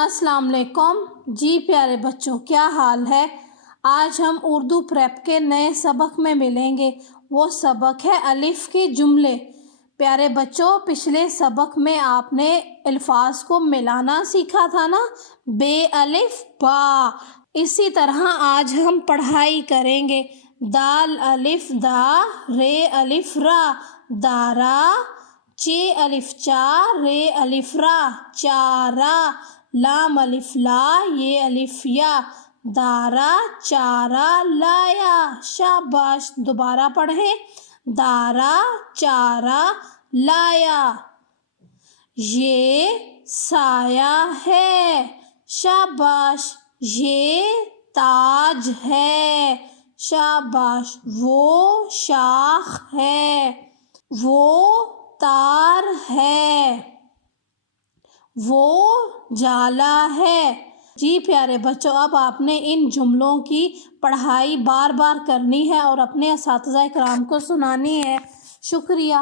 السلام علیکم جی پیارے بچوں، کیا حال ہے؟ آج ہم اردو پریپ کے نئے سبق میں ملیں گے۔ وہ سبق ہے الف کے جملے۔ پیارے بچوں، پچھلے سبق میں آپ نے الفاظ کو ملانا سیکھا تھا نا، بے الف با۔ اسی طرح آج ہم پڑھائی کریں گے۔ دال الف دا، رے الف را، دارا، چے الف چا، رے الف را، چارا، لام الف لا، یہ الف یا، دارا چارا لایا۔ شاباش، دوبارہ پڑھیں۔ دارا چارا لایا۔ یہ سایہ ہے۔ شاباش، یہ تاج ہے۔ شاباش، وہ شاخ ہے۔ وہ تار ہے۔ وہ جالا ہے۔ جی پیارے بچوں، اب آپ نے ان جملوں کی پڑھائی بار بار کرنی ہے اور اپنے اساتذہ کرام کو سنانی ہے۔ شکریہ۔